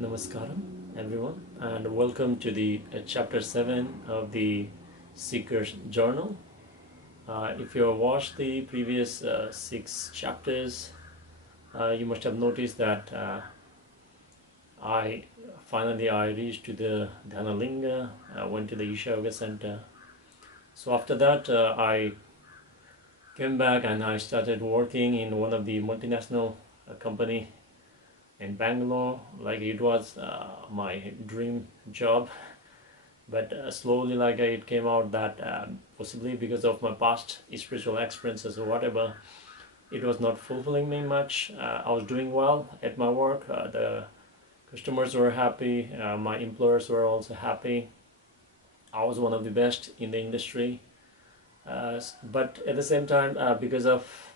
Namaskaram, everyone, and welcome to the chapter 7 of the Seeker's Journal. If you have watched the previous 6 chapters, you must have noticed that I finally reached to the Dhanalinga, went to the Isha Yoga Center. So after that, I came back and I started working in one of the multinational company in Bangalore. Like it was my dream job, but slowly it came out that possibly because of my past spiritual experiences or whatever, it was not fulfilling me much. I was doing well at my work. The customers were happy. My employers were also happy. I was one of the best in the industry. But at the same time, because of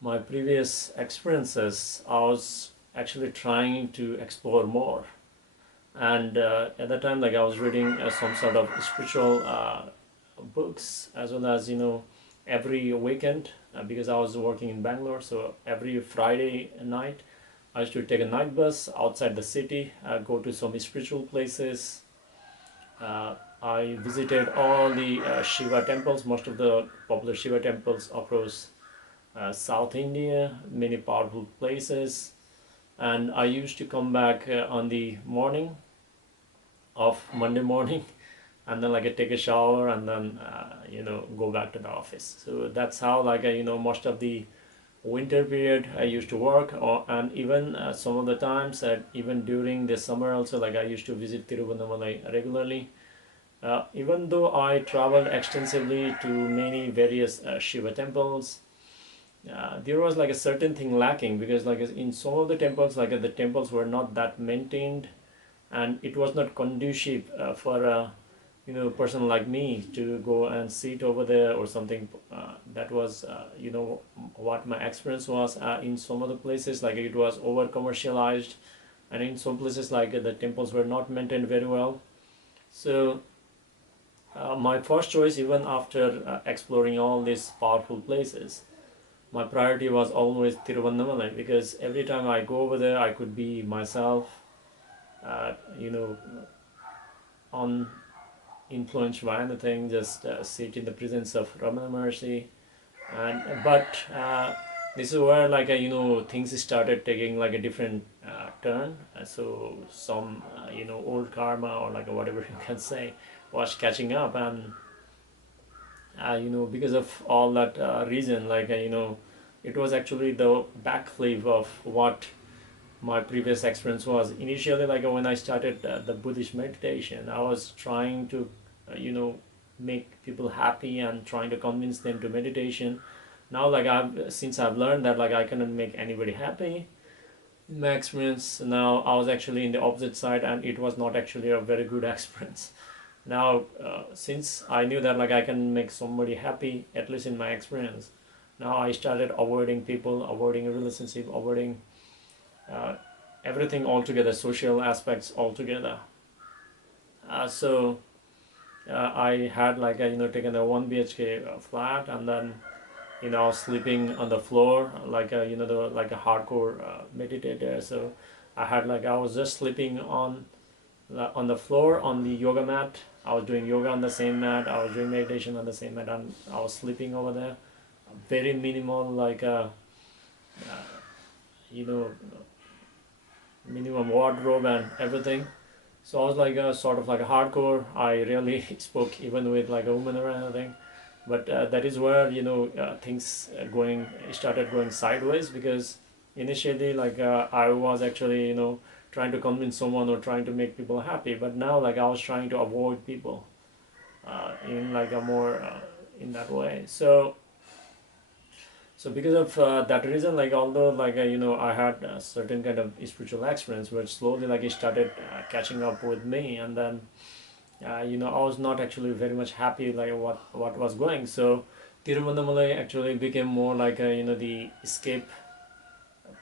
my previous experiences, I was actually trying to explore more. And at that time, I was reading some sort of spiritual books, as well as every weekend, because I was working in Bangalore. So every Friday night, I used to take a night bus outside the city, go to some spiritual places. I visited all the Shiva temples, most of the popular Shiva temples across South India, many powerful places. And I used to come back on the morning of Monday morning, and then I take a shower and then go back to the office. So that's how most of the winter period I used to work, and even some of the times even during the summer also, I used to visit Tiruvannamalai regularly. Even though I traveled extensively to many various Shiva temples, there was a certain thing lacking, because in some of the temples, the temples were not that maintained, and it was not conducive for a person like me to go and sit over there or something. That was what my experience was. In some other places, it was over commercialized, and in some places the temples were not maintained very well. So my first choice, even after exploring all these powerful places, my priority was always Tiruvannamalai, because every time I go over there, I could be myself, uninfluenced by anything, just sit in the presence of Ramana Maharshi. But this is where things started taking a different turn. So some old karma, or whatever you can say, was catching up, and because of all that reason, it was actually the backflip of what my previous experience was. Initially, when I started the Buddhist meditation, I was trying to make people happy and trying to convince them to meditation. Now I've learned that I cannot make anybody happy. In my experience now, I was actually in the opposite side, and it was not actually a very good experience. Now since I knew that I can make somebody happy, at least in my experience, now I started avoiding people, avoiding a relationship, avoiding everything altogether, social aspects altogether. So I had taken a 1 BHK flat, and then sleeping on the floor like a hardcore meditator. So I was just sleeping on the floor on the yoga mat. I was doing yoga on the same mat, I was doing meditation on the same mat, and I was sleeping over there. Very minimal, minimum wardrobe and everything. So I was sort of a hardcore. I rarely spoke even with a woman or anything. But that is where things started going sideways, because initially I was actually trying to convince someone or trying to make people happy, but now I was trying to avoid people in a more in that way. So because of that reason, although I had a certain kind of spiritual experience, but slowly it started catching up with me, and then I was not actually very much happy what was going. So Tiruvannamalai actually became more the escape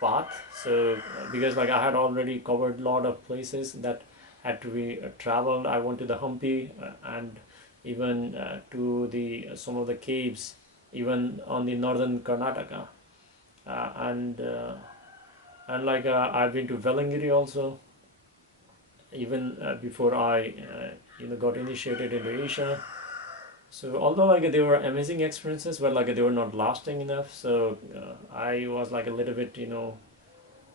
path. So because I had already covered a lot of places that had to be traveled. I went to the Hampi and even to the some of the caves, even on the northern Karnataka, and I've been to Velangiri also. even before I got initiated into Asia. So although like they were amazing experiences, but like they were not lasting enough. So I was like a little bit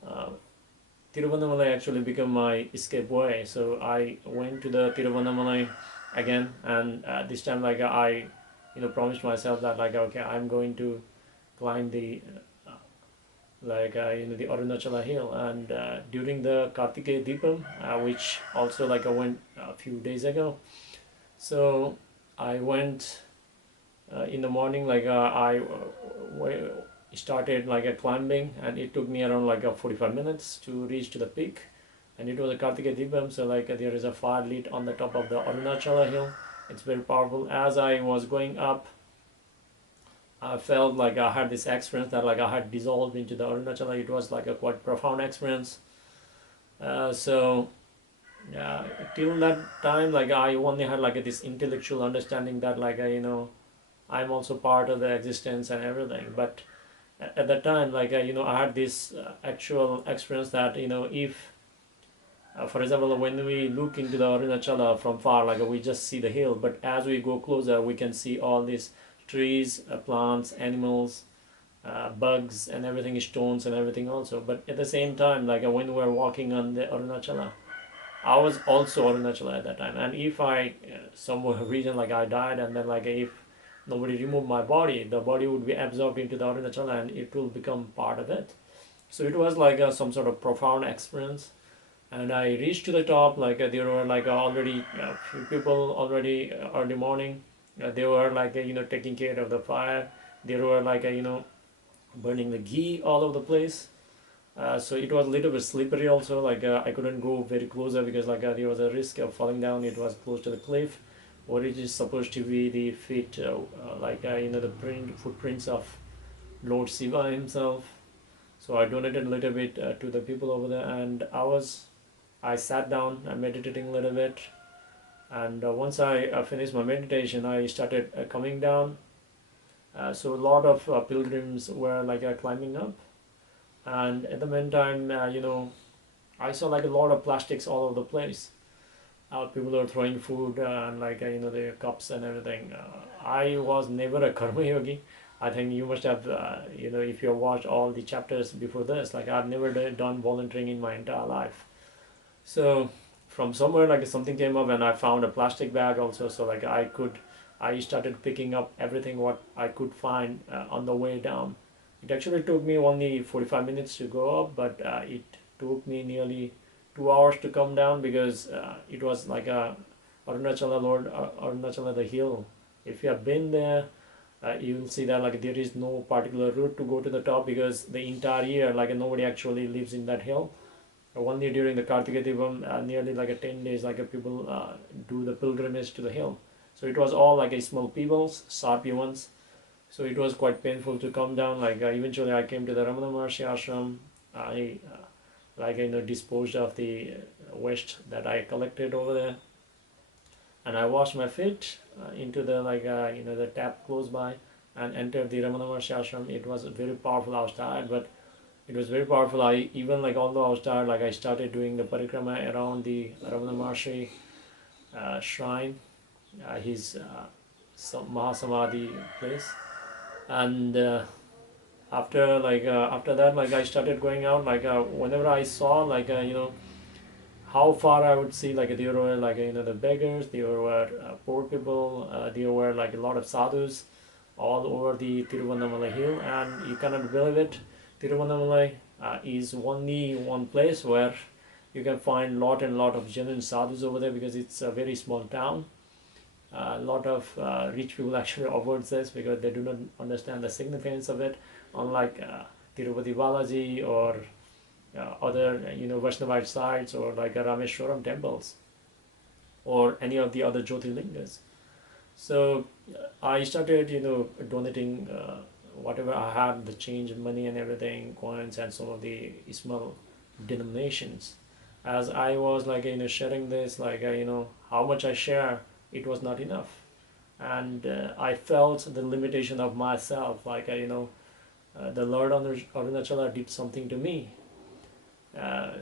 uh, Tiruvannamalai actually became my escape way. So I went to the Tiruvannamalai again, and this time like I promised myself that like okay, I'm going to climb the the Arunachala hill. And during the Kartikeya Deepam, which also like I went a few days ago. So I went in the morning, like started like a climbing, and it took me around like 45 minutes to reach to the peak. And it was a Kartikeya Deepam, so like there is a fire lit on the top of the Arunachala hill. It's very powerful. As I was going up, I felt like I had this experience that like I had dissolved into the Arunachala. It was like a quite profound experience. So yeah, till that time, like I only had like this intellectual understanding that like I'm also part of the existence and everything. But at that time, like I had this actual experience that if for example, when we look into the Arunachala from far, like we just see the hill, but as we go closer, we can see all these trees, plants, animals, bugs, and everything, stones and everything also. But at the same time, like when we were walking on the Arunachala, I was also Arunachala at that time. And if I, some reason like I died, and then like if nobody removed my body, the body would be absorbed into the Arunachala and it will become part of it. So it was like some sort of profound experience. And I reached to the top, like there were like already few people already early morning. They were like taking care of the fire. There were like burning the ghee all over the place. So it was a little bit slippery also. Like I couldn't go very closer because like there was a risk of falling down. It was close to the cliff, or it is supposed to be the feet, the footprints of Lord Shiva himself. So I donated a little bit to the people over there, and I sat down and meditating a little bit. And once I finished my meditation, I started coming down. So a lot of pilgrims were like climbing up, and at the meantime, I saw like a lot of plastics all over the place. People are throwing food and like the cups and everything. I was never a karma yogi. I think you must have if you have watched all the chapters before this, like I've never done volunteering in my entire life. So from somewhere like something came up and I found a plastic bag also. So like I started picking up everything what I could find on the way down. It actually took me only 45 minutes to go up, but it took me nearly 2 hours to come down because it was like a Arunachala the hill. If you have been there, you will see that like there is no particular route to go to the top because the entire year like nobody actually lives in that hill. Only during the Kartikeya Deepam, nearly like 10 days, like people do the pilgrimage to the hill. So it was all like a small peoples, Sarpi ones. So it was quite painful to come down. Like eventually, I came to the Ramana Maharshi ashram. I disposed of the waste that I collected over there, and I washed my feet into the the tap close by, and entered the Ramana Maharshi ashram. It was very powerful. I was tired, but it was very powerful. I even like although I was tired, like I started doing the parikrama around the Ramana Maharshi shrine, his Mahasamadhi place, and after that, like I started going out. Like whenever I saw how far I would see, like there were like the beggars, there were poor people, there were like a lot of sadhus all over the Tiruvannamalai hill, and you cannot believe it. Tiruvannamalai is only one place where you can find lot and lot of genuine sadhus over there because it's a very small town. A lot of rich people actually avoid this because they do not understand the significance of it, unlike Tirupati Balaji or other Vaishnavite sites or like Rameshwaram temples or any of the other Jyotirlingas. So I started donating whatever I had, the change money and everything, coins and some of the small denominations. As I was like sharing this, like how much I share, it was not enough, and I felt the limitation of myself. Like the Lord Arunachala did something to me.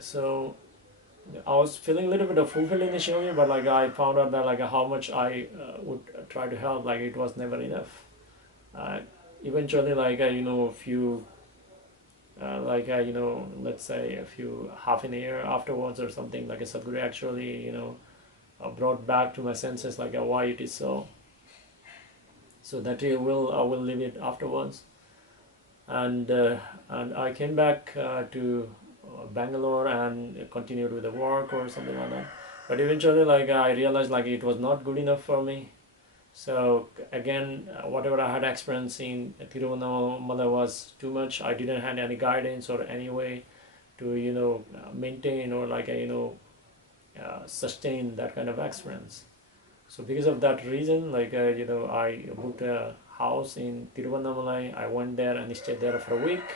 So I was feeling a little bit of fulfilled initially, but like I found out that like how much I would try to help, like it was never enough. Uh, Eventually, like a few, let's say a few half an year afterwards or something, like a Sadhguru actually brought back to my senses like why it is so. So that I will leave it afterwards, and I came back to Bangalore and continued with the work or something like that. But eventually, like I realized like it was not good enough for me. So again, whatever I had experienced in Tiruvannamalai was too much. I didn't have any guidance or any way to maintain or like sustain that kind of experience. So because of that reason, like I booked a house in Tiruvannamalai. I went there and stayed there for a week.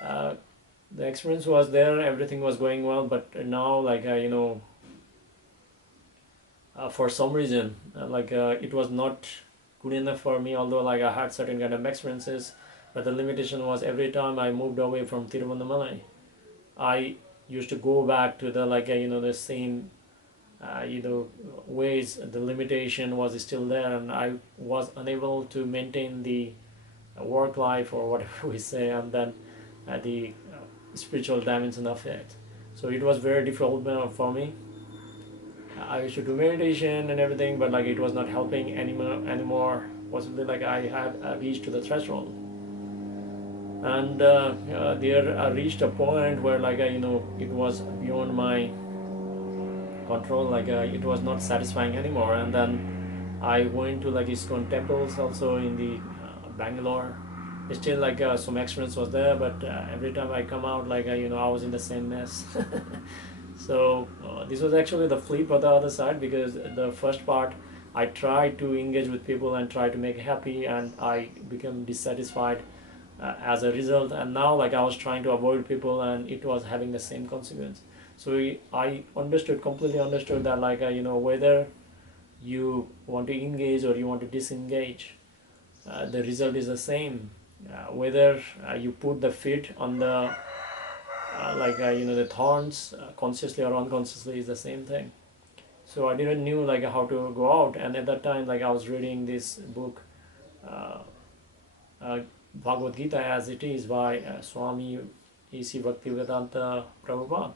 Uh, the experience was there, everything was going well, but now like for some reason it was not good enough for me, although like I had certain kind of experiences, but the limitation was every time I moved away from Tiruvannamalai, I used to go back to the the same ways. The limitation was still there, and I was unable to maintain the work life or whatever we say, and then the spiritual dimension of it. So it was very difficult for me. I used to do meditation and everything, but like it was not helping anymore. Possibly like I had reached to the threshold, and there I reached a point where like it was beyond my control. Like it was not satisfying anymore, and then I went to like ISKCON temples also in the Bangalore. Still like some experience was there, but every time I come out like I was in the same mess. So this was actually the flip of the other side, because the first part I tried to engage with people and try to make happy, and I became dissatisfied as a result. And now like I was trying to avoid people, and it was having the same consequence. So I completely understood that like whether you want to engage or you want to disengage, the result is the same. Whether you put the feet on the the thorns consciously or unconsciously is the same thing. So I didn't knew like how to go out, and at that time like I was reading this book, uh, uh, Bhagavad Gita as it is by Swami E.C. Bhaktivedanta Prabhupada.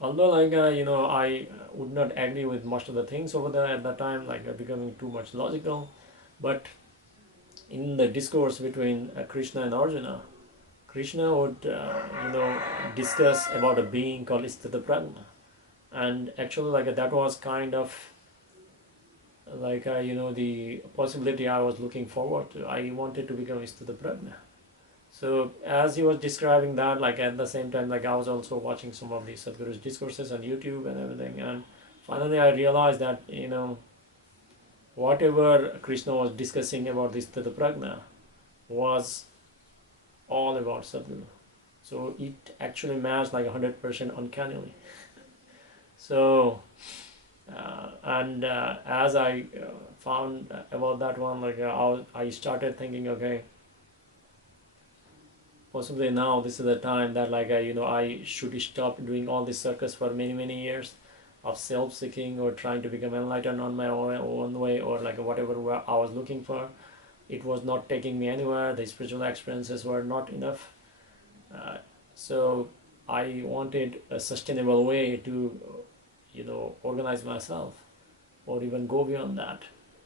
Although like I would not agree with most of the things over there at that time, like becoming too much logical, but in the discourse between Krishna and Arjuna, Krishna would discuss about a being called Sthita Prajna, and actually like that was kind of like the possibility I was looking forward to. I wanted to become Sthita Prajna. So as he was describing that, like at the same time, like I was also watching some of the Sadhguru's discourses on YouTube and everything, and finally I realized that whatever Krishna was discussing about this Sthita Prajna was all about Sadhguru. So it actually matched like 100% uncannily. So as I found about that one, like I started thinking, okay, possibly now this is the time that like I should stop doing all this circus for many years of self-seeking or trying to become enlightened on my own way, or like whatever I was looking for. It was not taking me anywhere. The spiritual experiences were not enough. So I wanted a sustainable way to organize myself, or even go beyond that.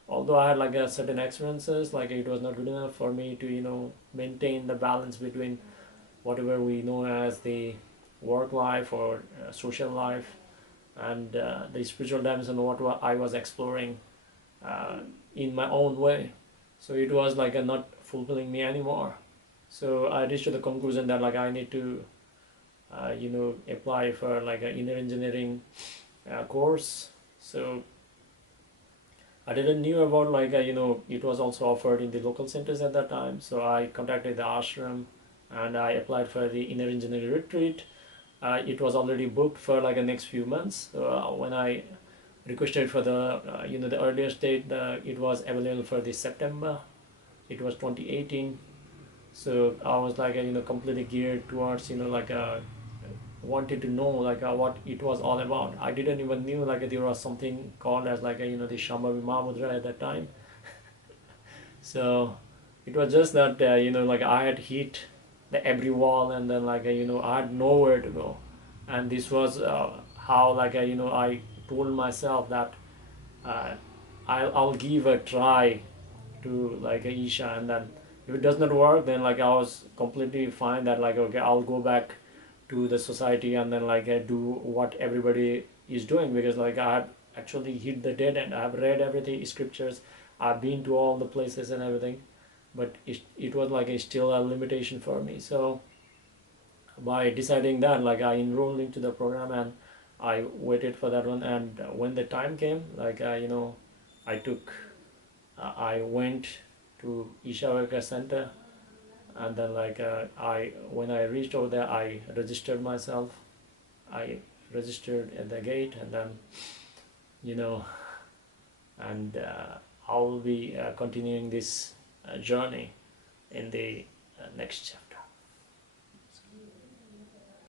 Although I had like a certain experiences, like it was not good enough for me to maintain the balance between whatever we know as the work life or social life, and the spiritual dimension, what I was exploring in my own way. So it was like not fulfilling me anymore. So I reached to the conclusion that like I need to apply for like an inner engineering course. So I didn't knew about like it was also offered in the local centers at that time. So I contacted the ashram and I applied for the inner engineering retreat. It was already booked for like the next few months. So when I requested for the the earliest date, it was available for the September. It was 2018. So I was like completely geared towards wanted to know like what it was all about. I didn't even knew like there was something called as like the Shambhavi Mahamudra at that time. So it was just that like I had hit the every wall, and then like I had nowhere to go. And this was how like I told myself that uh, I'll give a try to like Isha, and then if it does not work, then like I was completely fine that like okay, I'll go back to the society, and then like I do what everybody is doing, because like I have actually hit the dead end. I have read everything scriptures, I've been to all the places and everything, but it was like a still a limitation for me. So by deciding that, like I enrolled into the program, and I waited for that one. And when the time came, like I took I went to Isha Center, and then like I when I reached over there, I registered myself. I registered at the gate, and then you know and I'll be continuing this journey in the next